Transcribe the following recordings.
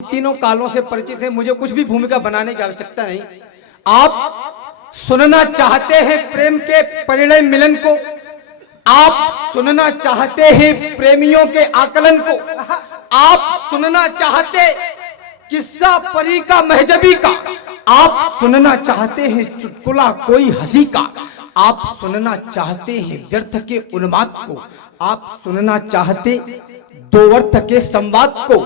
तीनों कालों से परिचित हैं, मुझे कुछ भी भूमिका बनाने की आवश्यकता नहीं। आप सुनना चाहते हैं प्रेम के परिणय मिलन को, आप सुनना चाहते हैं प्रेमियों के आकलन को, आप सुनना चाहते किस्सा परी का महजबी का, आप सुनना चाहते हैं चुटकुला कोई हंसी का, आप सुनना चाहते हैं व्यर्थ के उन्माद को, आप सुनना चाहते दो अर्थ के संवाद को,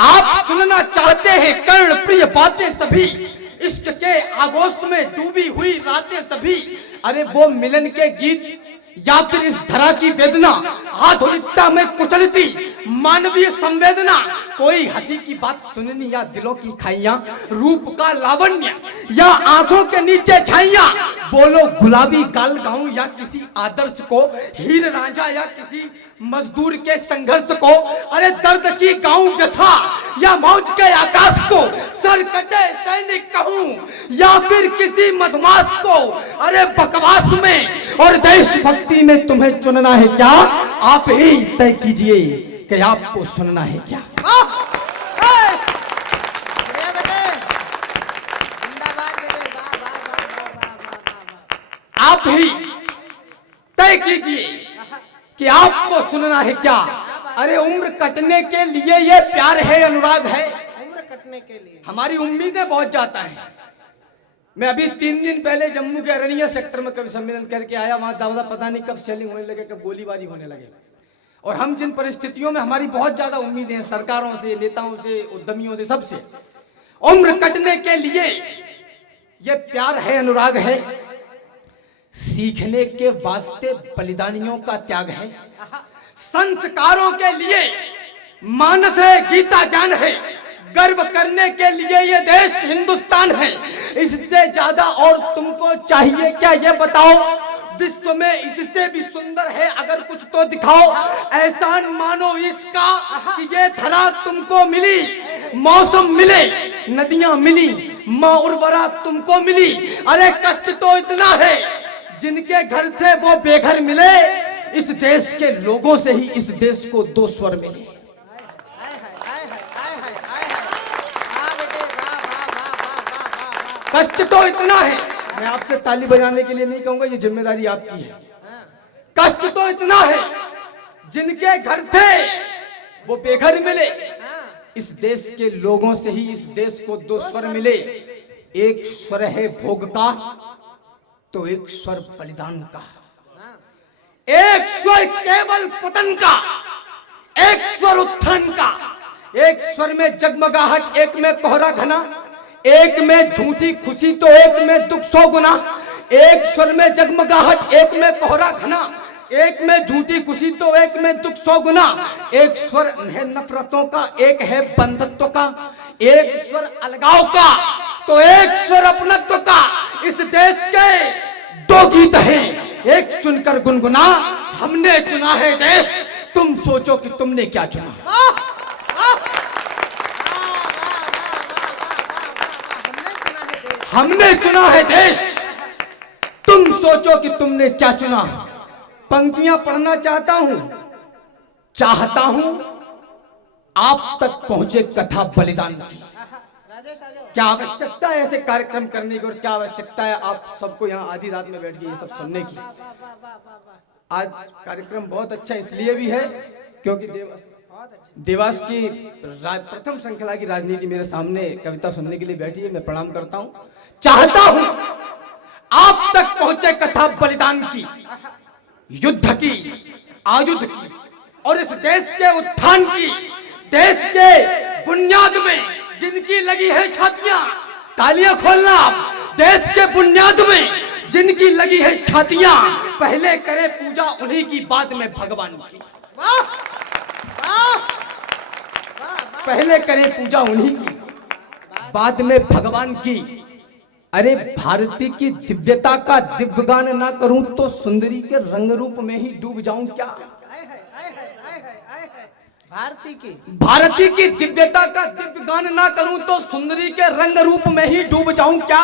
आप सुनना चाहते हैं कर्ण प्रिय बातें सभी, इश्क के आगोश में डूबी हुई रातें सभी। अरे वो मिलन के गीत या फिर इस धरा की वेदना, आधुनिकता में कुचलती मानवीय संवेदना, कोई हंसी की बात सुननी या दिलों की खाइयां, रूप का लावण्य या आंखों के नीचे छाइयां, बोलो गुलाबी गाल गाऊं या किसी आदर्श को, हीर रांझा या किसी मजदूर के संघर्ष को, अरे दर्द की गाऊं व्यथा या मौज के आकाश को, सर कटे सैनिक कहूं या फिर किसी मधमास को, अरे बकवास में और देशभक्ति में तुम्हें चुनना है क्या, आप ही तय कीजिए कि आपको सुनना है क्या। आप ही तय कीजिए कि आपको सुनना है क्या। अरे उम्र कटने के लिए ये प्यार है, अनुराग है, उम्र कटने के लिए हमारी उम्मीदें बहुत जाता है। मैं अभी 3 दिन पहले जम्मू के अरनिया सेक्टर में कवि सम्मेलन करके आया, वहां दावदा पता नहीं कब शेलिंग होने लगे, कब गोलीबारी होने लगे। और हम जिन परिस्थितियों में, हमारी बहुत ज्यादा उम्मीदें हैं सरकारों से, नेताओं से, उद्यमियों से, सबसे। उम्र कटने के लिए ये प्यार है, अनुराग है, सीखने के वास्ते बलिदानियों का त्याग है, संस्कारों के लिए मानस है, गीता ज्ञान है, गर्व करने के लिए ये देश हिंदुस्तान है। इससे ज्यादा और तुमको चाहिए क्या, ये बताओ। विश्व में इससे भी सुंदर है अगर कुछ तो दिखाओ। एहसान मानो इसका कि ये धरा तुमको मिली, मौसम मिले, नदियां मिली, माँ उर्वरा तुमको मिली। अरे कष्ट तो इतना है, जिनके घर थे वो बेघर मिले, इस देश के लोगों से ही इस देश को 2 स्वर मिले। कष्ट तो इतना है, मैं आपसे ताली बजाने के लिए नहीं कहूंगा, ये जिम्मेदारी आपकी है। कष्ट तो इतना है, जिनके घर थे वो बेघर मिले, इस देश के लोगों से ही इस देश को 2 स्वर मिले। एक स्वर है भोग का, तो एक स्वर बलिदान का, एक स्वर केवल पतन का, एक स्वर उत्थान का। एक स्वर में जगमगाहट, एक में कोहरा घना, एक में झूठी खुशी तो एक में दुख 100 गुना। एक स्वर में जगमगाहट, एक में कोहरा घना, एक में झूठी खुशी तो एक में दुख 100 गुना। एक स्वर है नफरतों का, एक है बंधुत्व का, एक स्वर अलगाव का, तो एक स्वर अपनत्व का। इस देश के 2 गीत हैं, एक चुनकर गुनगुना, हमने चुना है देश, तुम सोचो कि तुमने क्या चुना। हमने चुना है देश, तुम सोचो कि तुमने क्या चुना। पंक्तियां पढ़ना चाहता हूं आप तक पहुंचे कथा बलिदान की। क्या आवश्यकता है ऐसे कार्यक्रम करने की, और क्या आवश्यकता है आप सबको यहाँ आधी रात में बैठ के ये सब सुनने की। आज कार्यक्रम बहुत अच्छा इसलिए भी है क्योंकि देवास की प्रथम श्रृंखला की राजनीति मेरे सामने कविता सुनने के लिए बैठी है। मैं प्रणाम करता हूं, चाहता हूं आप तक पहुंचे कथा बलिदान की, युद्ध की, आयुध की, और इस देश के उत्थान की। देश के बुनियाद में जिनकी लगी है छातियां, तालियां खोलना आप। देश के बुनियाद में जिनकी लगी है छातियां, पहले करे पूजा उन्हीं की, बाद में भगवान की। पहले करे पूजा उन्हीं की, बाद में भगवान की। अरे भारती की दिव्यता का दिव्य गान ना करूं तो सुंदरी के रंग रूप में ही डूब जाऊं क्या। भारती की दिव्यता का दिव्य गान ना करूं तो सुंदरी के रंग रूप में ही डूब जाऊं क्या।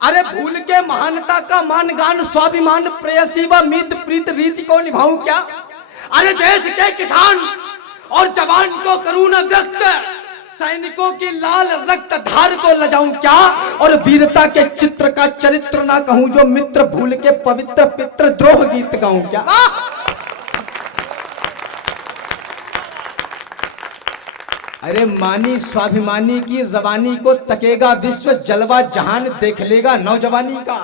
अरे भूल के महानता का मान गान, स्वाभिमान प्रेयसी व मीत प्रीत रीति को निभाऊं क्या। अरे देश के किसान और जवान को करूं न व्यक्त, सैनिकों की लाल रक्त धार को लजाऊं क्या, और वीरता के चित्र का चरित्र ना कहूं जो मित्र भूल के पवित्र पितृ द्रोह गीत गाऊं क्या। अरे मानी स्वाभिमानी की रवानी को तकेगा विश्व, जलवा जहान देख लेगा नौजवानी का।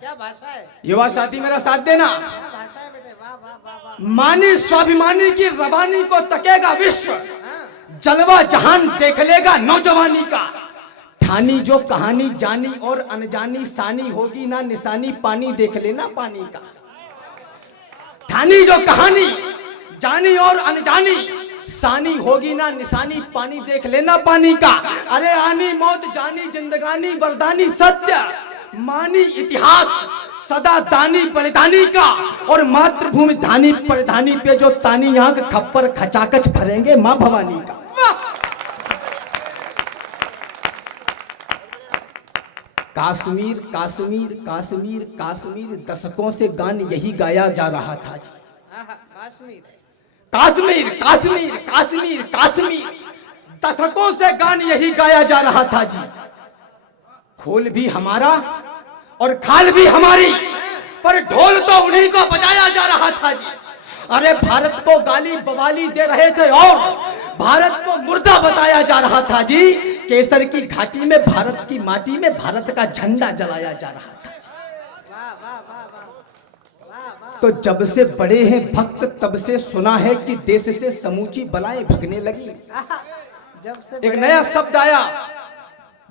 क्या भाषा है, युवा साथी मेरा साथ देना। क्या भाषा है बेटे, वाह वाह वाह वाह। मानी स्वाभिमानी की रवानी को तकेगा विश्व, हाँ, जलवा जहान देख लेगा नौजवानी का। ठानी जो कहानी जानी और अनजानी, सानी होगी ना निशानी, पानी देख लेना पानी का। ठानी जो कहानी जानी और अनजानी, सानी होगी ना निशानी, पानी देख लेना पानी का। अरे आनी मौत जानी जिंदगानी, वरदानी सत्य मानी इतिहास, सदा दानी बलिदानी का। और मातृभूमि धानी परिधानी पे जो तानी आंख खप्पर खचाखच भरेंगे मां भवानी का। काश्मीर काश्मीर काश्मीर काश्मीर, दशकों से गान यही गाया जा रहा था जी। आहा, कश्मीर है। काश्मीर काश्मीर काश्मीर काश्मीर, दशकों से गान यही गाया जा रहा था जी। खोल भी हमारा और खाल भी हमारी, पर ढोल तो उन्हीं को बजाया जा रहा था जी। अरे भारत को गाली बवाली दे रहे थे और भारत को मुर्दा बताया जा रहा था जी। केसर की घाटी में भारत की माटी में भारत का झंडा जलाया जा रहा था जी। वाह वाह वाह वाह वाह वाह। तो जब से बड़े हैं भक्त तब से सुना है कि देश से समूची बलाएं भगने लगी। आहा, जब से एक नया शब्द आया,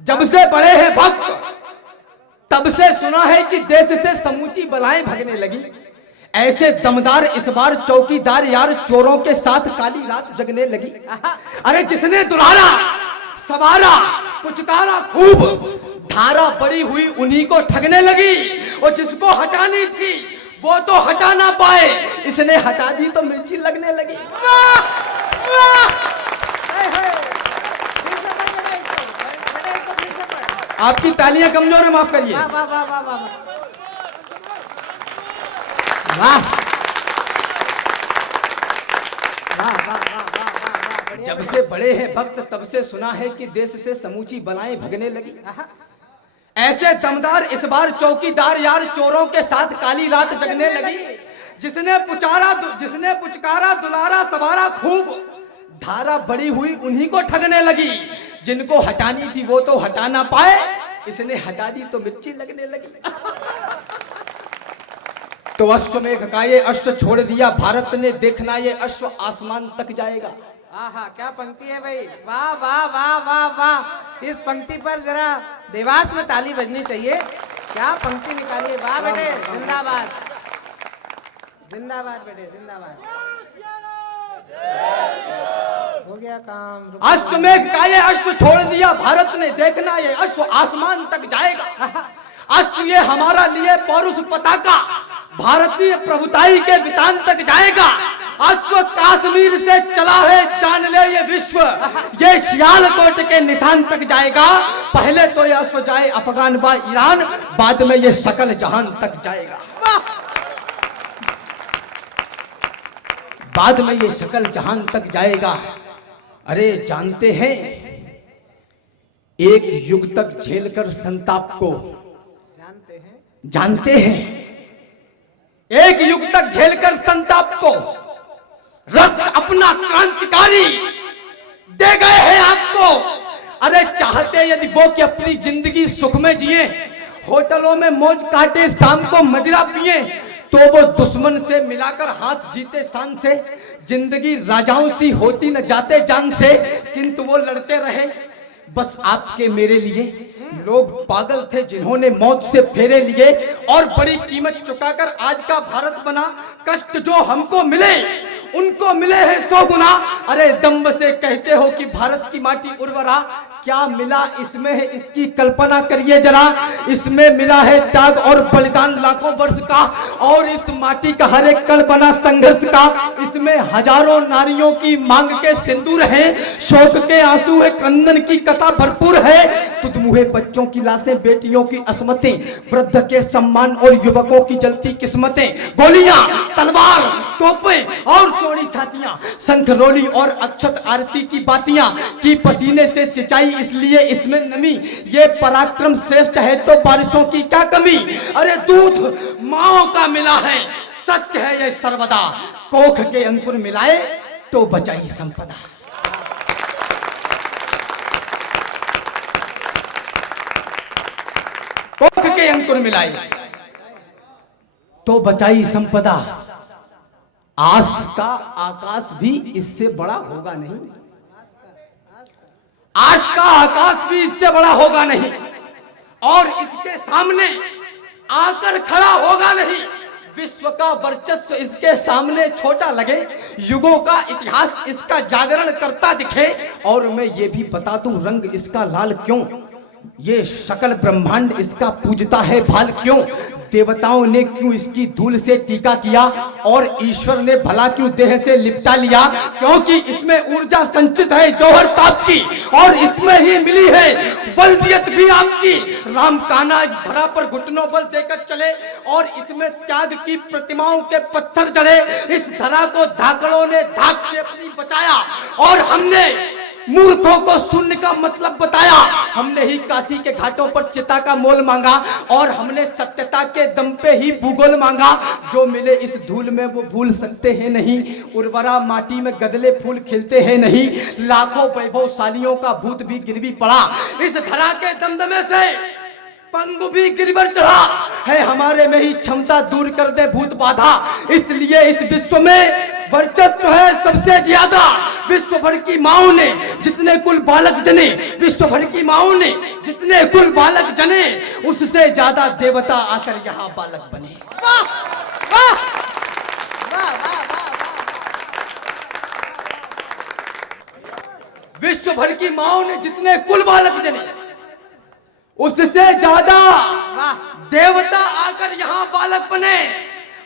जब से बड़े हैं भक्त तब से सुना है कि देश से समूची बलाएं भगने लगी। ऐसे दमदार इस बार चौकीदार यार, चोरों के साथ काली रात जगने लगी। अरे जिसने दुलारा सवारा पुचकारा खूब, धारा बड़ी हुई उन्हीं को ठगने लगी। और जिसको हटानी थी वो तो हटा ना पाए, इसने हटा दी तो मिर्ची लगने लगी। वाह वाह। हाय, हाय। फिर से पढ़ बेटा इसको, बेटा इसको फिर से पढ़। आपकी तालियां कमजोर है, माफ करिए। वाह वाह वाह वाह वाह वाह। वाह वाह वाह वाह वाह वाह, बढ़िया, जब से बड़े हैं भक्त तब से सुना है कि देश से समूची बलाएं भगने लगी। आहा, ऐसे दमदार इस बार चौकीदार यार, चोरों के साथ काली रात जगने लगी। जिसने पुचकारा दुलारा सवारा खूब, धारा बड़ी हुई उन्हीं को ठगने लगी। जिनको हटानी थी वो तो हटा ना पाए, इसने हटा दी तो मिर्ची लगने लगी। तो अश्वमेघ का ये अश्व छोड़ दिया भारत ने, देखना ये अश्व आसमान तक जाएगा। आहा, क्या पंक्ति है भाई, वाह वाह वाह वाह वाह। इस पंक्ति पर जरा देवास में ताली बजनी चाहिए। क्या पंक्ति निकाली है, वाह बेटे, जिंदाबाद जिंदाबाद बेटे जिंदाबाद। हो गया काम, रुको। अश्वमेघ का ये अश्व छोड़ दिया भारत ने, देखना ये अश्व आसमान तक जाएगा। अश्व ये हमारा लिए पौरुष पताका, भारतीय प्रभुताई के वितान तक जाएगा। अश्व कश्मीर से चला है जान ले ये विश्व, ये सियालकोट के निशान तक जाएगा। पहले तो ये अश्व जाए अफगान व ईरान, बाद में ये सकल जहान तक जाएगा। बाद में ये सकल जहान तक जाएगा। अरे जानते हैं, एक युग तक झेलकर संताप को, जानते हैं एक युग तक झेलकर संताप को, रक्त अपना क्रांतिकारी दे गए हैं आपको। अरे चाहते यदि वो कि अपनी जिंदगी सुख में जिए, होटलों में मौज काटे, शाम को मदिरा पिए, तो वो दुश्मन से मिलाकर हाथ जीते शान से। जिंदगी राजाओं सी होती न जाते जान से, किंतु वो लड़ते रहे बस आपके मेरे लिए। लोग पागल थे जिन्होंने मौत से फेरे लिए, और बड़ी कीमत चुकाकर आज का भारत बना। कष्ट जो हमको मिले उनको मिले हैं 100 गुना। अरे दम्भ से कहते हो कि भारत की माटी उर्वरा, क्या मिला इसमें है इसकी कल्पना करिए जरा। इसमें मिला है त्याग और बलिदान लाखों वर्ष का, और इस माटी का हर एक कण बना संघर्ष का। इसमें हजारों नारियों की मांग के सिंदूर है, शोक के आंसू है, क्रंदन की कथा भरपूर है। तुदमुहे बच्चों की लाशें, बेटियों की असमतें, वृद्ध के सम्मान और युवकों की जलती किस्मतें, गोलियां, तलवार, तोपें और चौड़ी छातियां, शंख रोली और अक्षत आरती की बातियां, की पसीने से सिंचाई इसलिए इसमें नमी। ये पराक्रम श्रेष्ठ है तो बारिशों की क्या कमी। अरे दूध माओ का मिला है, सत्य है ये सर्वदा। कोख के अंकुर मिलाए तो बचाई संपदा। कोख के अंकुर मिलाए तो बचाई संपदा। आस का आकाश भी इससे बड़ा होगा नहीं, आश का आकाश भी इससे बड़ा होगा नहीं, और इसके सामने आकर खड़ा होगा नहीं। विश्व का वर्चस्व इसके सामने छोटा लगे, युगों का इतिहास इसका जागरण करता दिखे। और मैं ये भी बता दूं रंग इसका लाल क्यों, ये सकल ब्रह्मांड इसका पूजता है भाल क्यों। देवताओं ने क्यों इसकी धूल से टीका किया, और ईश्वर ने भला क्यों देह से लिपटा लिया। क्योंकि इसमें ऊर्जा संचित है जौहर ताप की, और इसमें ही मिली है वल्दियत भी आपकी। राम कान्हा इस धरा पर घुटनों बल देकर चले, और इसमें त्याग की प्रतिमाओं के पत्थर जड़े। इस धरा को धाकड़ों ने धाक से अपनी बचाया, और हमने मूर्खों को शून्य का मतलब बताया। हमने ही काशी के घाटों पर चिता का मोल मांगा, और हमने सत्यता के दम पे ही भूगोल मांगा। जो मिले इस धूल में वो भूल सकते हैं नहीं, उर्वरा माटी में गदले फूल खिलते हैं नहीं। लाखों वैभवशालियों का भूत भी गिरवी पड़ा, इस धरा के दमदमे से पंगु भी गिरवर चढ़ा है। हमारे में ही क्षमता दूर कर दे भूत बाधा, इसलिए इस विश्व में वर्चस्व है सबसे ज्यादा। विश्व भर की माओ ने जितने कुल बालक जने, विश्व भर की माओ ने जितने कुल बालक जने, उससे ज्यादा देवता आकर यहाँ बालक बने। वाह वाह वाह वाह वाह। विश्व भर की माओ ने जितने कुल बालक जने, उससे ज्यादा देवता आकर यहाँ बालक बने।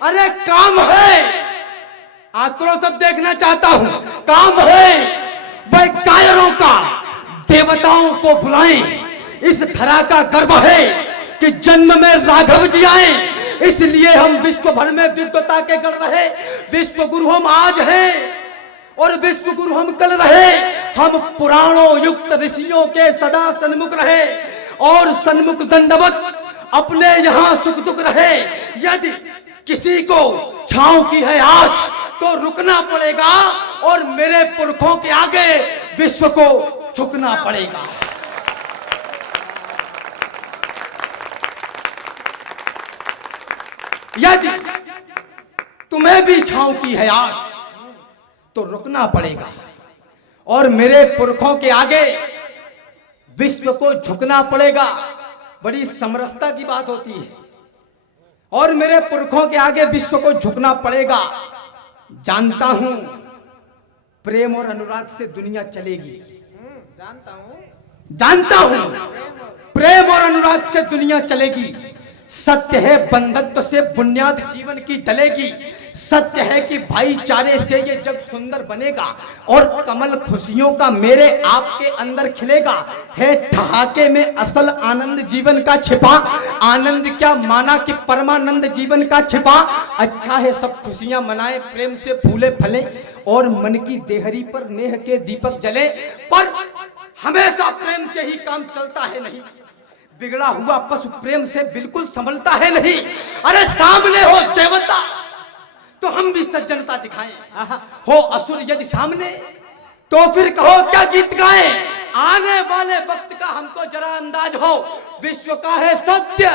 अरे काम है, आक्रोश अब देखना चाहता हूं, काम है वह कायरों का, देवताओं को बुलाएं। इस धरा का गर्व है कि जन्म में राघव जी आए, इसलिए हम विश्व भर में विद्वता के गढ़ रहे। विश्व गुरु हम आज हैं, और विश्व गुरु हम कल रहे। हम पुराणों युक्त ऋषियों के सदा सन्मुख रहे, और सन्मुख दंडवत अपने यहाँ सुख दुख रहे। यदि किसी को छांव की है आश तो रुकना पड़ेगा, और मेरे पुरखों के आगे विश्व को झुकना पड़ेगा। यदि तुम्हें भी छांव की है आश तो रुकना पड़ेगा, और मेरे पुरखों के आगे विश्व को झुकना पड़ेगा। बड़ी समरसता की बात होती है, और मेरे पुरखों के आगे विश्व को झुकना पड़ेगा। जानता हूं प्रेम और अनुराग से दुनिया चलेगी, जानता हूं प्रेम और अनुराग से दुनिया चलेगी। सत्य है बंधुत्व से बुनियाद जीवन की डलेगी। सत्य है कि भाईचारे से ये जग सुंदर बनेगा, और कमल खुशियों का मेरे आपके अंदर खिलेगा। है ठहाके में असल आनंद जीवन का छिपा, आनंद क्या माना कि परमानंद जीवन का छिपा। अच्छा है सब खुशियां मनाए, प्रेम से फूले फले, और मन की देहरी पर नेह के दीपक जले। पर हमेशा प्रेम से ही काम चलता है नहीं, बिगड़ा हुआ पशु प्रेम से बिल्कुल संभलता है नहीं। अरे सामने हो देवता तो हम भी सज्जनता दिखाएं, हो असुर यदि सामने तो फिर कहो क्या गीत गाएं। आने वाले वक्त का हमको जरा अंदाज हो, विश्व का है सत्य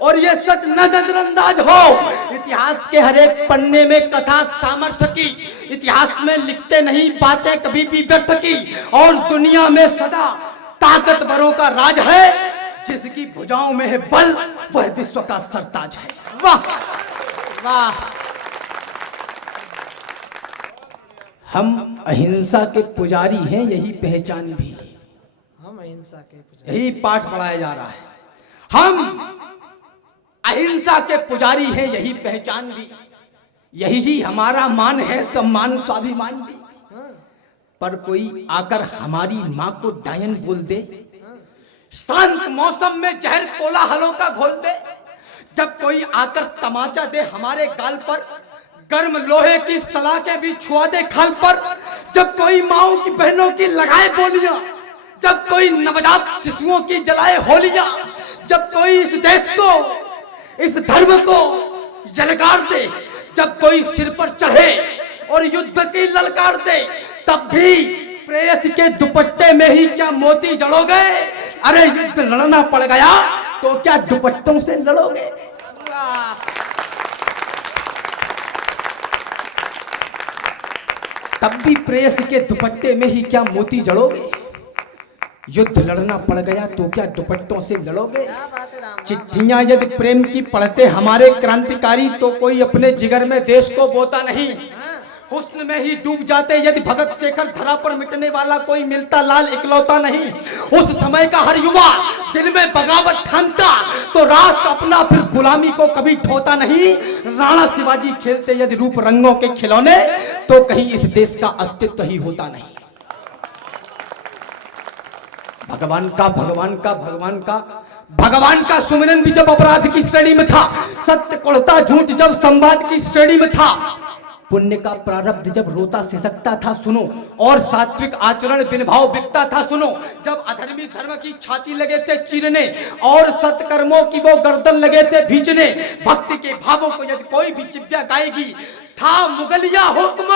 और ये सच न नजरअंदाज हो। इतिहास के हर एक पन्ने में कथा सामर्थ्य की, इतिहास में लिखते नहीं बातें कभी भी व्यर्थ की। और दुनिया में सदा ताकतवरों का राज है, जिसकी भुजाओं में है बल वह विश्व का सरताज है। वाह वाह। हम अहिंसा के पुजारी हैं, यही पहचान भी। हम अहिंसा के पुजारी। यही पाठ पढ़ाया जा रहा है। हम अहिंसा के पुजारी हैं, यही पहचान भी, यही ही हमारा मान है, सम्मान स्वाभिमान भी। हाँ, पर कोई आकर हमारी माँ को डायन बोल दे, शांत मौसम में जहर कोलाहलों का घोल दे, जब कोई आकर तमाचा दे हमारे गाल पर, गर्म लोहे की सलाखें भी छुआ दे खाल पर, जब कोई माओ की बहनों की लगाए बोलियां, जब कोई नवजात शिशुओं की जलाए होलियां, जब कोई इस देश को, इस धर्म को यलकार दे, जब कोई सिर पर चढ़े और युद्ध की ललकार दे, तब भी प्रेयसी के दुपट्टे में ही क्या मोती जड़ोगे? अरे युद्ध लड़ना पड़ गया तो क्या दुपट्टों से लड़ोगे? वाह, तब भी प्रेयसी के दुपट्टे में ही क्या मोती जड़ोगे? युद्ध लड़ना पड़ गया तो क्या दुपट्टों से लड़ोगे? क्या बात है राम। चिट्ठियां यदि प्रेम की पढ़ते हमारे क्रांतिकारी, तो कोई अपने जिगर में देश को बोता नहीं, हाँ, हुस्न में ही डूब जाते यदि भगत शेखर, धरा पर मिटने वाला कोई मिलता लाल इकलौता नहीं। उस समय का हर युवा दिल में बगावत ठानता, तो राष्ट्र अपना फिर गुलामी को कभी ठोता नहीं। राणा शिवाजी खेलते यदि रूप रंगों के खिलौने, तो कहीं इस देश का अस्तित्व ही होता नहीं। भगवान का सुमिरन भी जब अपराध की श्रेणी में था, सत्य कुड़ता झूठ जब संवाद की श्रेणी में था, पुण्य का प्रारब्ध जब रोता सिसकता था सुनो, और सात्विक आचरण बिन भाव बिकता था सुनो, जब अधर्मी धर्म की छाती लगे थे चीरने और सत्कर्मों की वो गर्दन लगे थे भींचने, भक्ति के भावों को यदि कोई भी चिव्या गाएगी, था मुगलिया हुक्म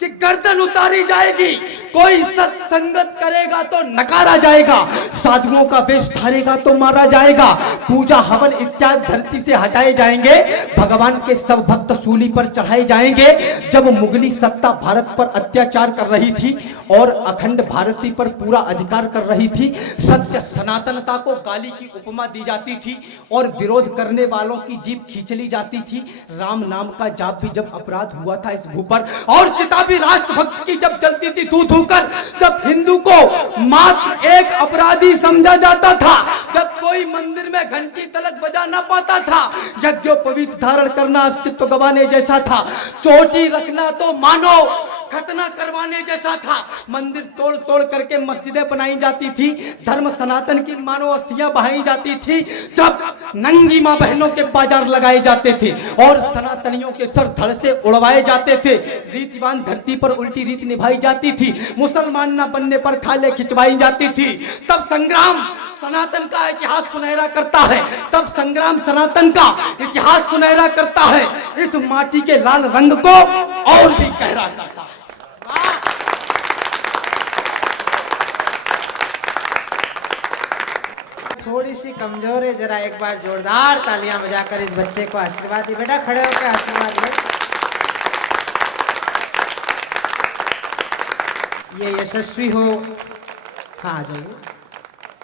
कि गर्दन उतारी जाएगी। कोई सत्संगत करेगा तो नकारा जाएगा, साधुओं का वेश धारेगा तो मारा जाएगा, पूजा हवन इत्यादि धरती से हटाए जाएंगे, भगवान के सब भक्त सूली पर चढ़ाए जाएंगे। जब मुगली सत्ता भारत पर अत्याचार कर रही थी और अखंड भारती पर पूरा अधिकार कर रही थी, सत्य सनातनता को गाली की उपमा दी जाती थी और विरोध करने वालों की जीभ खींच ली जाती थी। राम नाम का जाप भी जब अपराध हुआ था इस भू पर, और चिता भी राष्ट्रभक्त की जब जलती थी धू धू कर, जब हिंदू को मात्र एक अपराधी समझा जाता था, जब कोई मंदिर में घंटी तलक बजा ना पाता था, यज्ञोपवीत धारण करना अस्तित्व गंवाने जैसा था, चोटी रखना तो मानो खतना करवाने जैसा था, मंदिर तोड़ तोड़ करके मस्जिदें बनाई जाती थी, धर्म सनातन की मानो अस्थियां बहाई जाती थी, जब नंगी मां बहनों के बाजार लगाए जाते थे और सनातनियों के सर धड़ से उड़वाए जाते थे, रीतिवान धरती पर उल्टी रीति निभाई जाती थी, मुसलमान न बनने पर खाले खिंचवाई जाती थी, तब संग्राम सनातन का इतिहास सुनहरा करता है, तब संग्राम सनातन का इतिहास सुनहरा करता है, इस माटी के लाल रंग को और भी गहरा करता है। थोड़ी सी कमजोर है, जरा एक बार जोरदार तालियां बजाकर इस बच्चे को आशीर्वाद दी। बेटा खड़े होकर आशीर्वाद ले, ये यशस्वी हो। हाँ आ जाइए।